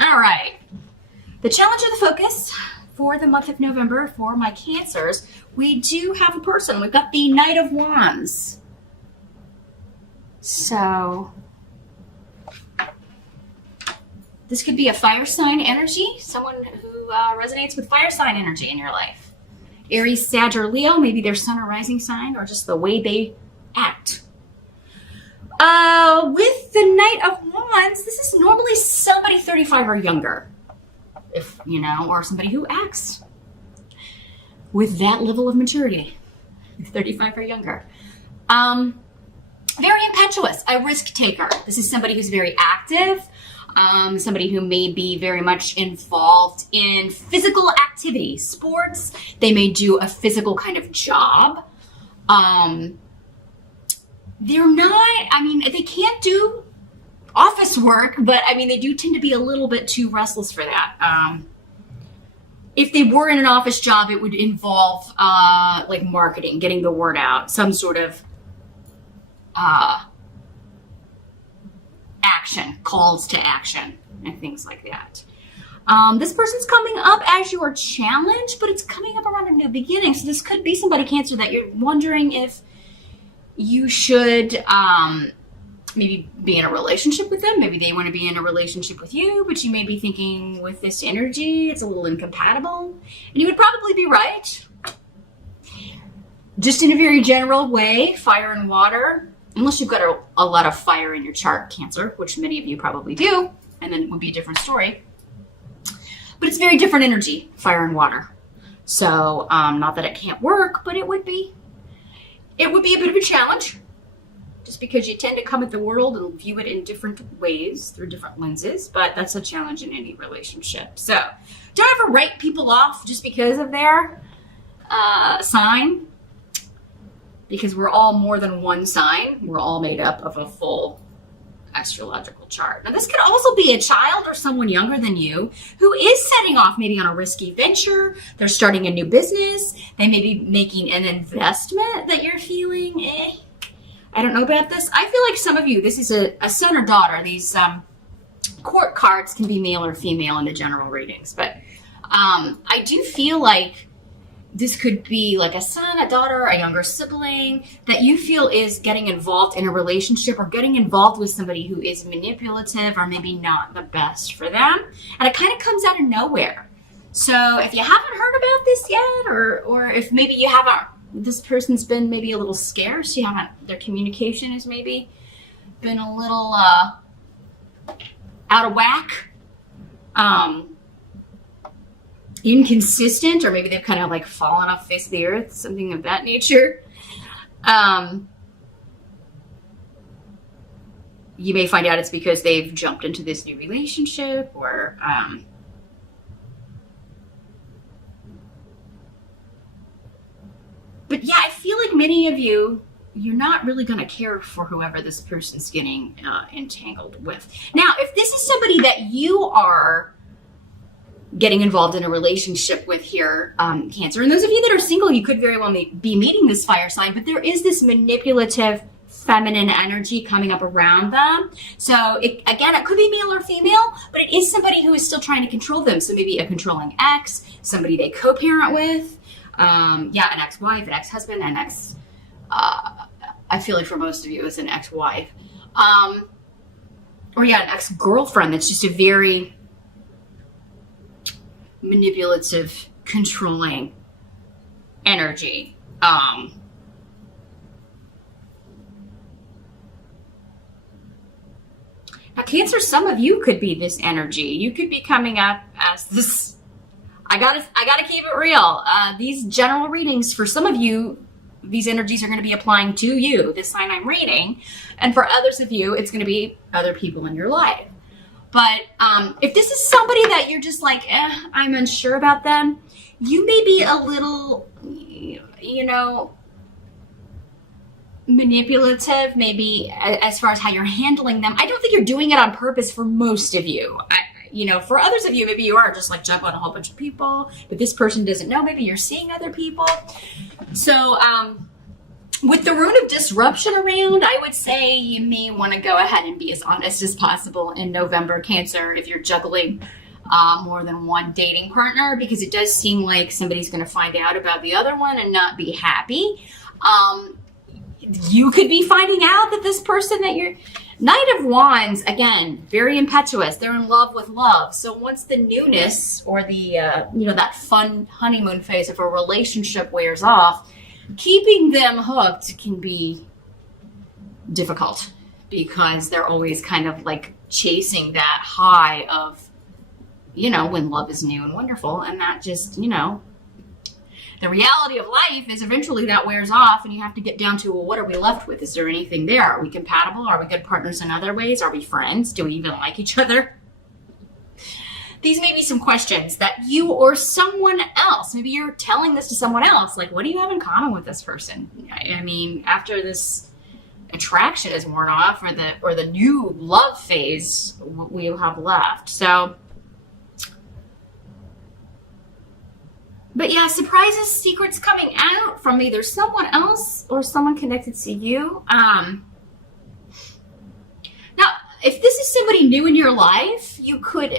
All right. The challenge of the focus for the month of November for my Cancers, we do have a person. We've got the Knight of Wands. So this could be a fire sign energy, someone who resonates with fire sign energy in your life. Aries, Sag, or Leo, maybe their sun or rising sign, or just the way they act. With the Knight of Wands, this is normally somebody 35 or younger, if you know, or somebody who acts with that level of maturity, 35 or younger. Very impetuous, a risk taker. This is somebody who's very active, somebody who may be very much involved in physical activity, sports. They may do a physical kind of job. They're not, they can't do office work, but they do tend to be a little bit too restless for that. If they were in an office job, it would involve like marketing, getting the word out, some sort of action, calls to action, and things like that. This person's coming up as your challenge, but it's coming up around a new beginning. So this could be somebody, Cancer, that you're wondering if you should maybe be in a relationship with them. Maybe they want to be in a relationship with you, but you may be thinking with this energy, it's a little incompatible. And you would probably be right. Just in a very general way, fire and water, unless you've got a lot of fire in your chart, Cancer, which many of you probably do, and then it would be a different story. But it's very different energy, fire and water. So not that it can't work, but it would be a bit of a challenge, just because you tend to come at the world and view it in different ways through different lenses, but that's a challenge in any relationship. So don't ever write people off just because of their sign, because we're all more than one sign. We're all made up of a full astrological chart. Now, this could also be a child or someone younger than you who is setting off maybe on a risky venture. They're starting a new business. They may be making an investment that you're feeling, I don't know about this. I feel like some of you, this is a son or daughter. These court cards can be male or female in the general readings, but I do feel like this could be like a son, a daughter, a younger sibling that you feel is getting involved in a relationship or getting involved with somebody who is manipulative or maybe not the best for them. And it kind of comes out of nowhere. So if you haven't heard about this yet, or if maybe you haven't, this person's been maybe a little scarce, their communication has maybe been a little out of whack. Inconsistent, or maybe they've kind of like fallen off the face of the earth, something of that nature. You may find out it's because they've jumped into this new relationship, or but yeah, I feel like many of you, you're not really going to care for whoever this person's getting entangled with. Now, if this is somebody that you are getting involved in a relationship with here, Cancer. And those of you that are single, you could very well be meeting this fire sign, but there is this manipulative feminine energy coming up around them. So it could be male or female, but it is somebody who is still trying to control them. So maybe a controlling ex, somebody they co-parent with, an ex-wife, an ex-husband, an ex, I feel like for most of you it's an ex-wife. An ex-girlfriend that's just a very manipulative, controlling energy. Now, Cancer, some of you could be this energy. You could be coming up as this. I gotta keep it real. These general readings, for some of you, these energies are going to be applying to you, this sign I'm reading, and for others of you, it's going to be other people in your life. But if this is somebody that you're just like, I'm unsure about them, you may be a little, manipulative, maybe as far as how you're handling them. I don't think you're doing it on purpose for most of you. For others of you, maybe you are just like juggling a whole bunch of people, but this person doesn't know. Maybe you're seeing other people. So With the rune of disruption around, I would say you may want to go ahead and be as honest as possible in November, Cancer, if you're juggling more than one dating partner, because it does seem like somebody's going to find out about the other one and not be happy. You could be finding out that this person that you're... Knight of Wands, again, very impetuous. They're in love with love. So once the newness or the, that fun honeymoon phase of a relationship wears off, keeping them hooked can be difficult because they're always kind of like chasing that high of, when love is new and wonderful. And that just, the reality of life is eventually that wears off and you have to get down to, well, what are we left with? Is there anything there? Are we compatible? Are we good partners in other ways? Are we friends? Do we even like each other? These may be some questions that you or someone else, maybe you're telling this to someone else, like, what do you have in common with this person? I mean, after this attraction is worn off or the new love phase, what we have left. So, but yeah, surprises, secrets coming out from either someone else or someone connected to you. Now, if this is somebody new in your life, you could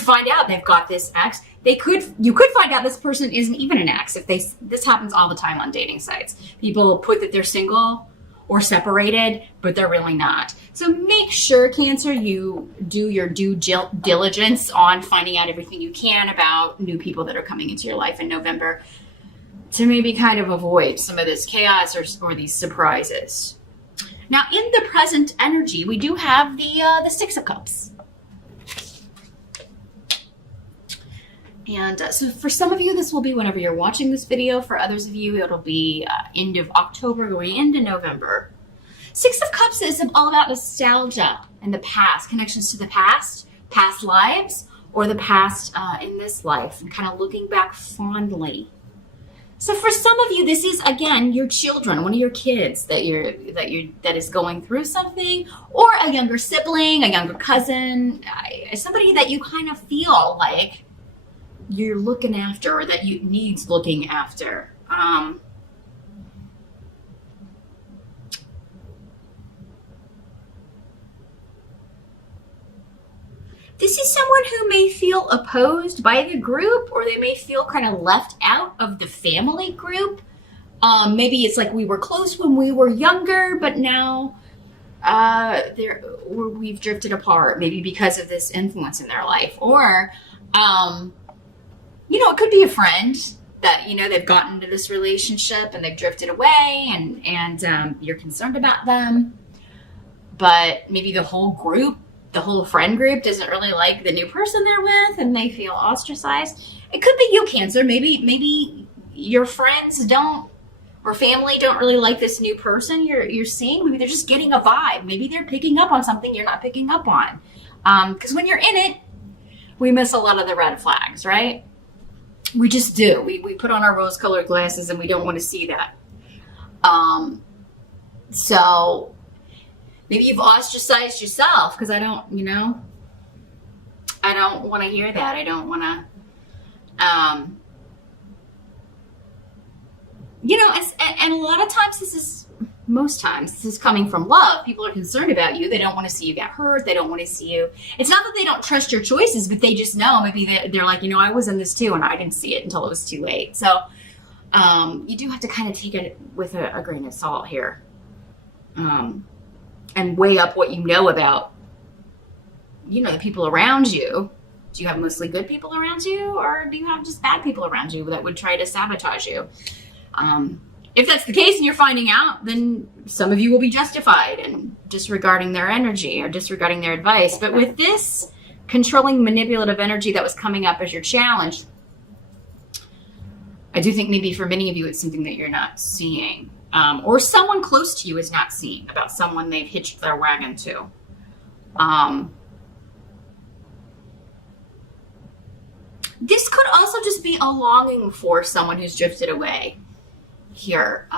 find out they've got this ex. You could find out this person isn't even an ex. This happens all the time on dating sites. People put that they're single or separated, but they're really not. So make sure, Cancer, you do your due diligence on finding out everything you can about new people that are coming into your life in November to maybe kind of avoid some of this chaos or these surprises. Now, in the present energy, we do have the Six of Cups. And so for some of you, this will be whenever you're watching this video. For others of you, it'll be end of October going into November. Six of Cups is all about nostalgia and the past, connections to the past lives, or the past in this life, and kind of looking back fondly. So for some of you, this is, again, your children, one of your kids that is going through something, or a younger sibling, a younger cousin, somebody that you kind of feel like you're looking after or that needs looking after. This is someone who may feel opposed by the group, or they may feel kind of left out of the family group. Maybe it's like we were close when we were younger, but now we've drifted apart, maybe because of this influence in their life. Or, it could be a friend that, they've gotten into this relationship and they've drifted away and you're concerned about them. But maybe the whole friend group doesn't really like the new person they're with and they feel ostracized. It could be you, Cancer. Maybe your friends or family don't really like this new person you're seeing. Maybe they're just getting a vibe. Maybe they're picking up on something you're not picking up on. Because when you're in it, we miss a lot of the red flags, right? We just do. We put on our rose-colored glasses and we don't want to see that. So maybe you've ostracized yourself because I don't want to hear that. I don't want to, and a lot of times most times this is coming from love. People are concerned about you. They don't want to see you get hurt. They don't want to see you. It's not that they don't trust your choices, but they just know. Maybe they're like, I was in this too and I didn't see it until it was too late. So you do have to kind of take it with a grain of salt here. And weigh up what you know about, the people around you. Do you have mostly good people around you, or do you have just bad people around you that would try to sabotage you? If that's the case and you're finding out, then some of you will be justified in disregarding their energy or disregarding their advice. But with this controlling, manipulative energy that was coming up as your challenge, I do think maybe for many of you it's something that you're not seeing. Or someone close to you is not seeing about someone they've hitched their wagon to. This could also just be a longing for someone who's drifted away here,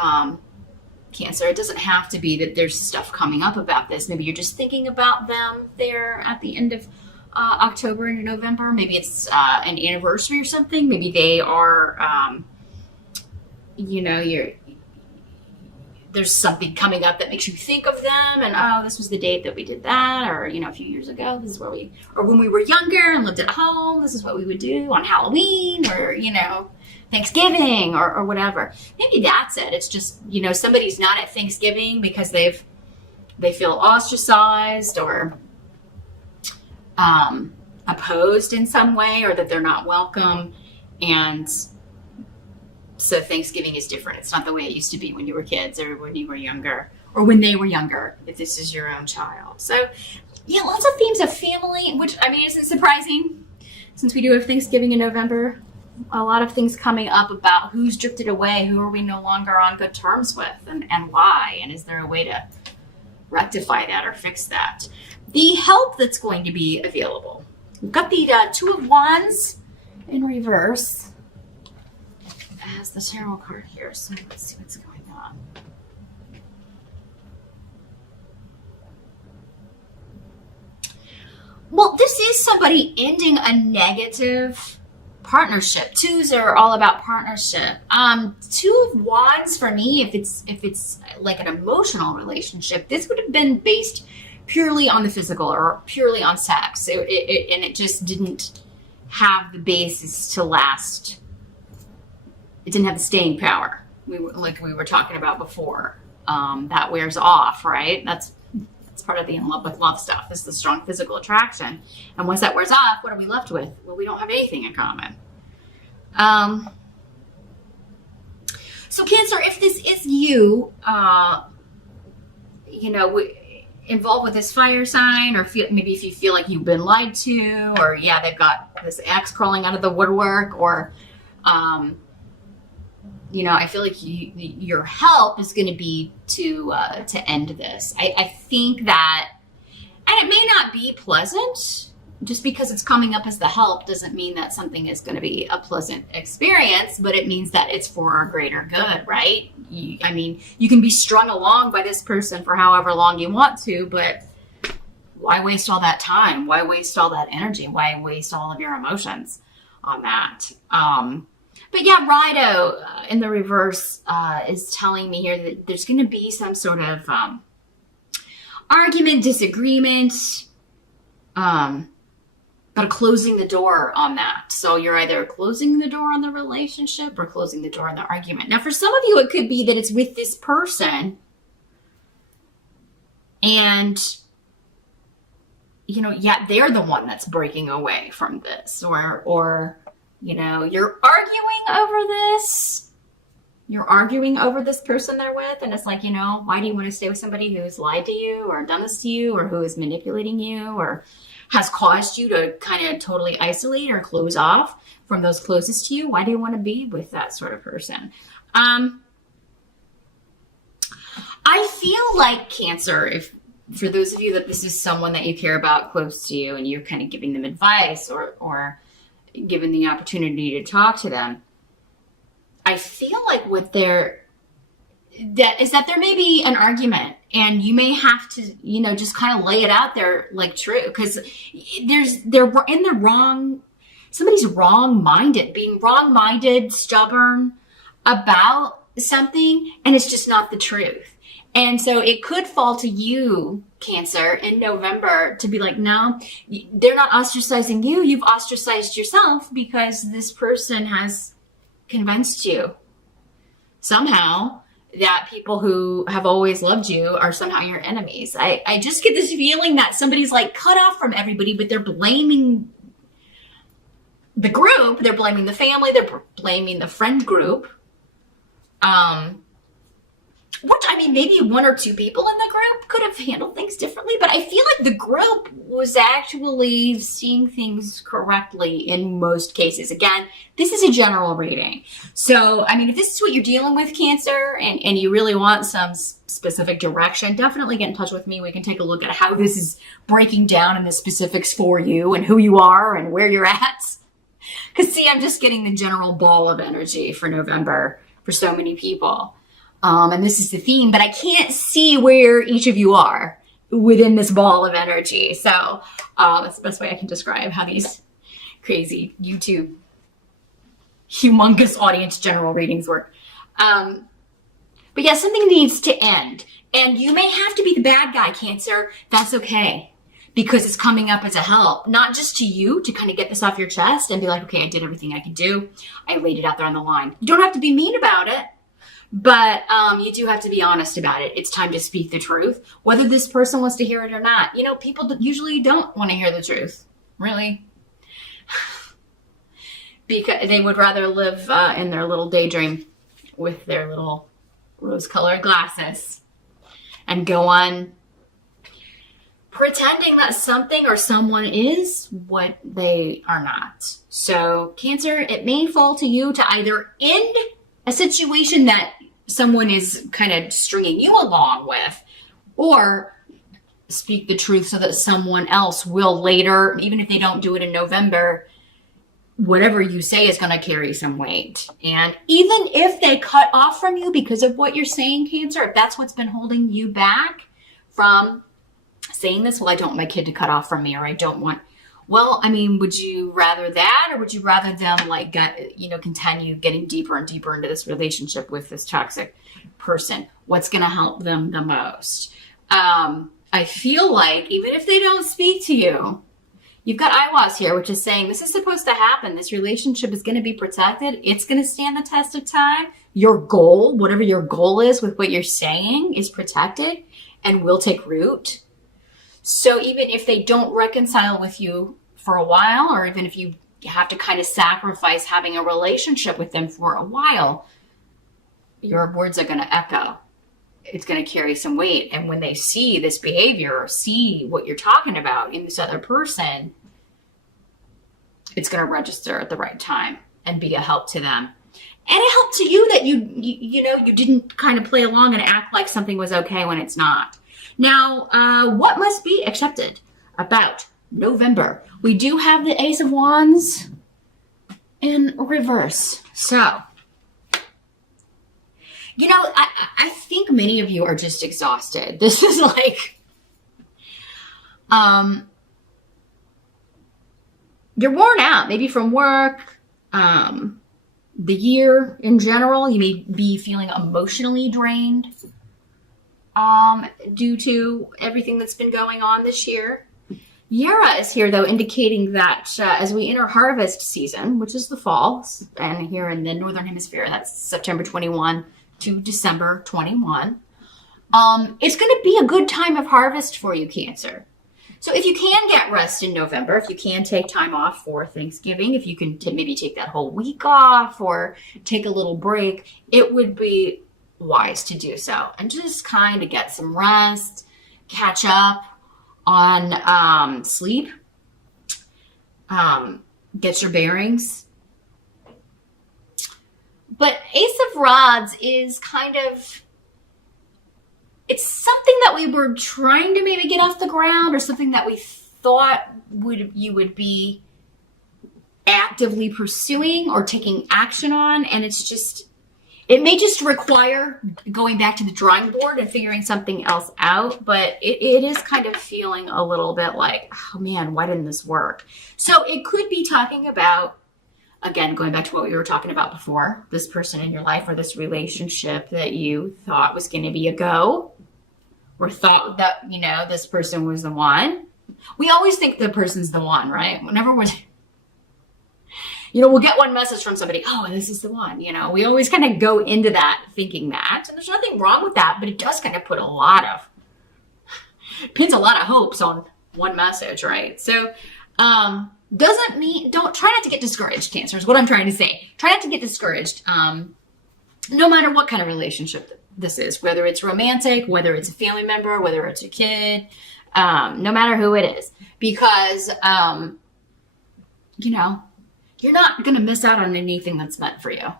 Cancer. It doesn't have to be that there's stuff coming up about this. Maybe you're just thinking about them there at the end of October into November. Maybe it's an anniversary or something. Maybe they are, there's something coming up that makes you think of them, and oh, this was the date that we did that, or a few years ago, this is where or when we were younger and lived at home, this is what we would do on Halloween, or Thanksgiving, or whatever. Maybe that's it. It's just somebody's not at Thanksgiving because they feel ostracized or opposed in some way, or that they're not welcome, and so Thanksgiving is different. It's not the way it used to be when you were kids, or when you were younger, or when they were younger, if this is your own child. So yeah, lots of themes of family, which isn't surprising since we do have Thanksgiving in November. A lot of things coming up about who's drifted away, who are we no longer on good terms with, and why, and is there a way to rectify that or fix that? The help that's going to be available. We've got the Two of Wands in reverse as the tarot card here, so let's see what's going on. Well, this is somebody ending a negative partnership. Twos are all about partnership. Two of Wands for me, if it's like an emotional relationship, this would have been based purely on the physical or purely on sex. It just didn't have the basis to last. It didn't have the staying power. We were talking about before. That wears off, right? That's part of the in love with love stuff. This is the strong physical attraction. And once that wears off, what are we left with? Well, we don't have anything in common. So Cancer, if this is you, involved with this fire sign, or maybe if you feel like you've been lied to, or they've got this ex crawling out of the woodwork, or I feel like your help is going to be to end this. I think that, and it may not be pleasant. Just because it's coming up as the help doesn't mean that something is going to be a pleasant experience, but it means that it's for a greater good, right? You can be strung along by this person for however long you want to, but why waste all that time? Why waste all that energy? Why waste all of your emotions on that? But yeah, Rido in the reverse is telling me here that there's going to be some sort of argument, disagreement, but closing the door on that. So you're either closing the door on the relationship or closing the door on the argument. Now, for some of you, it could be that it's with this person and, they're the one that's breaking away from this, or you're arguing over this. You're arguing over this person they're with, and it's like, why do you want to stay with somebody who's lied to you or done this to you, or who is manipulating you, or has caused you to kind of totally isolate or close off from those closest to you? Why do you want to be with that sort of person? I feel like, Cancer, if for those of you that this is someone that you care about close to you and you're kind of giving them advice or given the opportunity to talk to them, I feel like that there may be an argument, and you may have to, just kind of lay it out there like true, because somebody's wrong-minded, being wrong-minded, stubborn about something, and it's just not the truth. And so it could fall to you, Cancer, in November to be like, no, they're not ostracizing you. You've ostracized yourself because this person has convinced you somehow that people who have always loved you are somehow your enemies. I just get this feeling that somebody's like cut off from everybody, but they're blaming the group. They're blaming the family. They're blaming the friend group. Which, maybe one or two people in the group could have handled things differently, but I feel like the group was actually seeing things correctly in most cases. Again, this is a general reading. So, if this is what you're dealing with, Cancer, and you really want some specific direction, definitely get in touch with me. We can take a look at how this is breaking down in the specifics for you and who you are and where you're at. Because, see, I'm just getting the general ball of energy for November for so many people. And this is the theme, but I can't see where each of you are within this ball of energy. So that's the best way I can describe how these crazy YouTube humongous audience general readings work. But yeah, something needs to end. And you may have to be the bad guy, Cancer. That's okay. Because it's coming up as a help, not just to you to kind of get this off your chest and be like, okay, I did everything I could do. I laid it out there on the line. You don't have to be mean about it, but you do have to be honest about it. It's time to speak the truth, whether this person wants to hear it or not. You know, people usually don't want to hear the truth, really. Because they would rather live in their little daydream with their little rose-colored glasses and go on pretending that something or someone is what they are not. So, Cancer, it may fall to you to either end a situation that someone is kind of stringing you along with, or speak the truth so that someone else will later, even if they don't do it in November, whatever you say is going to carry some weight. And even if they cut off from you because of what you're saying, Cancer, if that's what's been holding you back from saying this, well, I don't want my kid to cut off from me, or I don't want, well, I mean, would you rather that, or would you rather them continue getting deeper and deeper into this relationship with this toxic person? What's going to help them the most? I feel like even if they don't speak to you, you've got Iwas here, which is saying this is supposed to happen. This relationship is going to be protected. It's going to stand the test of time. Your goal, whatever your goal is with what you're saying, is protected and will take root. So even if they don't reconcile with you for a while, or even if you have to kind of sacrifice having a relationship with them for a while, your words are going to echo. It's going to carry some weight. And when they see this behavior or see what you're talking about in this other person, it's going to register at the right time and be a help to them. And a help to you that you didn't kind of play along and act like something was okay when it's not. Now, what must be accepted about November? We do have the Ace of Wands in reverse. So, I think many of you are just exhausted. This is like, you're worn out, maybe from work, the year in general. You may be feeling emotionally drained due to everything that's been going on this year. Yara is here, though, indicating that as we enter harvest season, which is the fall, and here in the Northern Hemisphere, that's September 21 to December 21, it's going to be a good time of harvest for you, Cancer. So if you can get rest in November, if you can take time off for Thanksgiving, if you can maybe take that whole week off or take a little break, it would be wise to do so and just kind of get some rest, catch up on sleep, get your bearings. But Ace of Rods is kind of, it's something that we were trying to maybe get off the ground, or something that we thought you would be actively pursuing or taking action on. And it may just require going back to the drawing board and figuring something else out. But it is kind of feeling a little bit like, oh man, why didn't this work? So it could be talking about, again, going back to what we were talking about before, this person in your life or this relationship that you thought was going to be a go, or thought that, this person was the one. We always think the person's the one, right? Whenever we'll get one message from somebody, oh, this is the one, we always kind of go into that thinking that, and there's nothing wrong with that, but it does kind of put pins a lot of hopes on one message, right? So, doesn't mean, try not to get discouraged, Cancer, is what I'm trying to say. Try not to get discouraged, no matter what kind of relationship this is, whether it's romantic, whether it's a family member, whether it's a kid, no matter who it is, because, you're not going to miss out on anything that's meant for you.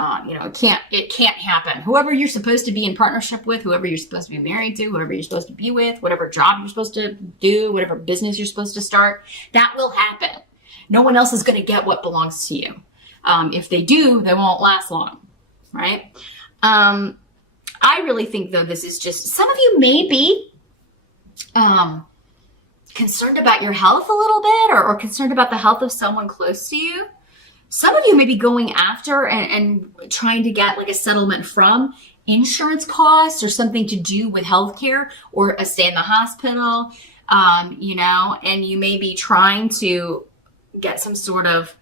It can't happen. Whoever you're supposed to be in partnership with, whoever you're supposed to be married to, whoever you're supposed to be with, whatever job you're supposed to do, whatever business you're supposed to start, that will happen. No one else is going to get what belongs to you. If they do, they won't last long, right? I really think, though, this is just, some of you may be concerned about your health a little bit, or concerned about the health of someone close to you. Some of you may be going after and trying to get like a settlement from insurance costs or something to do with healthcare or a stay in the hospital, you know, and you may be trying to get some sort of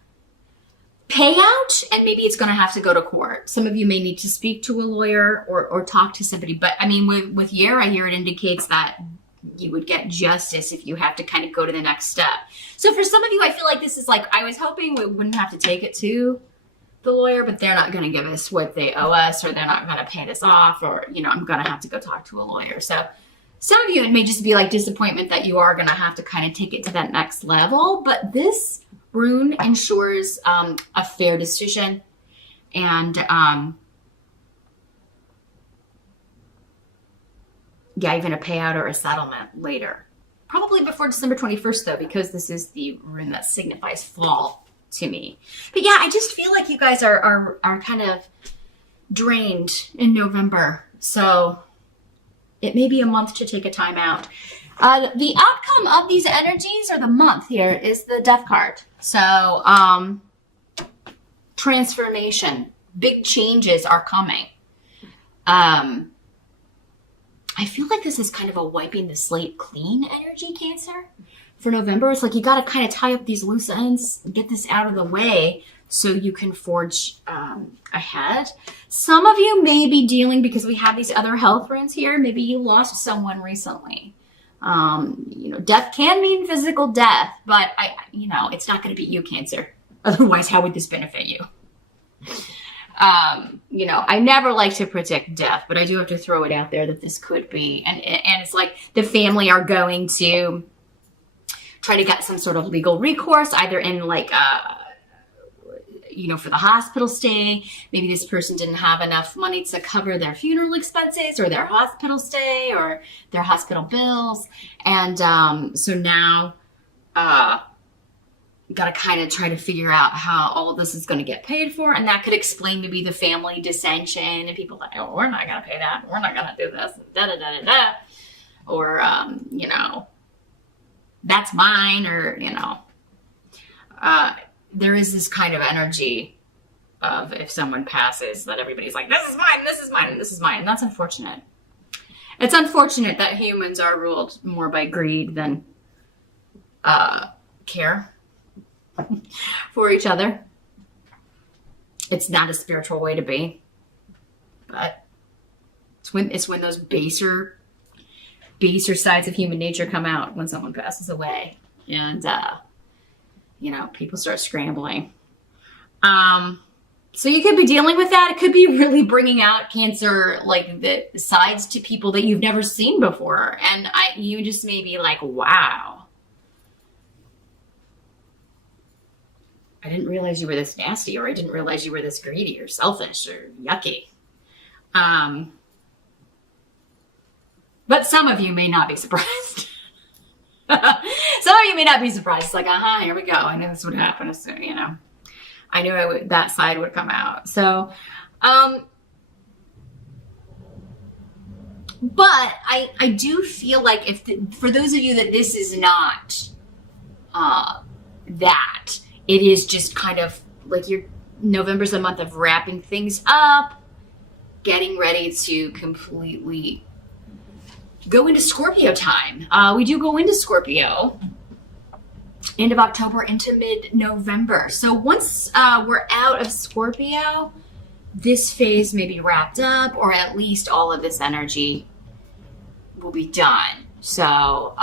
payout, and maybe it's going to have to go to court. Some of you may need to speak to a lawyer or talk to somebody. But I mean, with year, I hear it indicates that you would get justice if you have to kind of go to the next step. So for some of you, I feel like this is like, I was hoping we wouldn't have to take it to the lawyer, but they're not going to give us what they owe us, or they're not going to pay this off, or, you know, I'm going to have to go talk to a lawyer. So some of you, it may just be like disappointment that you are going to have to kind of take it to that next level. But this rune ensures a fair decision, and yeah, even a payout or a settlement later. Probably before December 21st, though, because this is the rune that signifies fall to me. But yeah, I just feel like you guys are kind of drained in November. So it may be a month to take a time out. The outcome of these energies, or the month here, is the Death card. So transformation, big changes are coming. I feel like this is kind of a wiping the slate clean energy, Cancer, for November. It's like you got to kind of tie up these loose ends, get this out of the way so you can forge ahead. Some of you may be dealing, because we have these other health runes here, maybe you lost someone recently. You know, death can mean physical death, but you know, it's not going to be you, Cancer. Otherwise, how would this benefit you? You know, I never like to predict death, but I do have to throw it out there that this could be. And it's like the family are going to try to get some sort of legal recourse, either in like, you know, for the hospital stay. Maybe this person didn't have enough money to cover their funeral expenses or their hospital stay or their hospital bills. And so now, got to kind of try to figure out how all of this is going to get paid for. And that could explain maybe the family dissension and people like, oh, we're not going to pay that. We're not going to do this. Da, da, da, da, da. Or, you know, that's mine. Or, you know, there is this kind of energy of if someone passes that everybody's like, this is mine, this is mine, this is mine. And that's unfortunate. It's unfortunate that humans are ruled more by greed than care for each other. It's not a spiritual way to be, but it's when those baser sides of human nature come out when someone passes away, and you know, people start scrambling. So you could be dealing with that. It could be really bringing out, Cancer, like the sides to people that you've never seen before, and you just may be like, wow, I didn't realize you were this nasty, or I didn't realize you were this greedy or selfish or yucky. But some of you may not be surprised. Some of you may not be surprised. It's like, here we go. I knew this would happen. So, you know, I knew that side would come out. So, but I do feel like for those of you that this is not that, it is just kind of like November's a month of wrapping things up, getting ready to completely go into Scorpio time. We do go into Scorpio end of October into mid-November. So once we're out of Scorpio, this phase may be wrapped up, or at least all of this energy will be done. So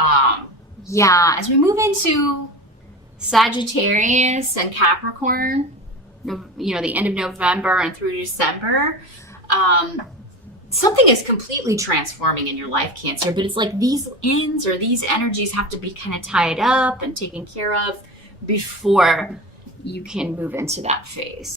yeah, as we move into Sagittarius and Capricorn, you know, the end of November and through December, something is completely transforming in your life, Cancer, but it's like these ends or these energies have to be kind of tied up and taken care of before you can move into that phase.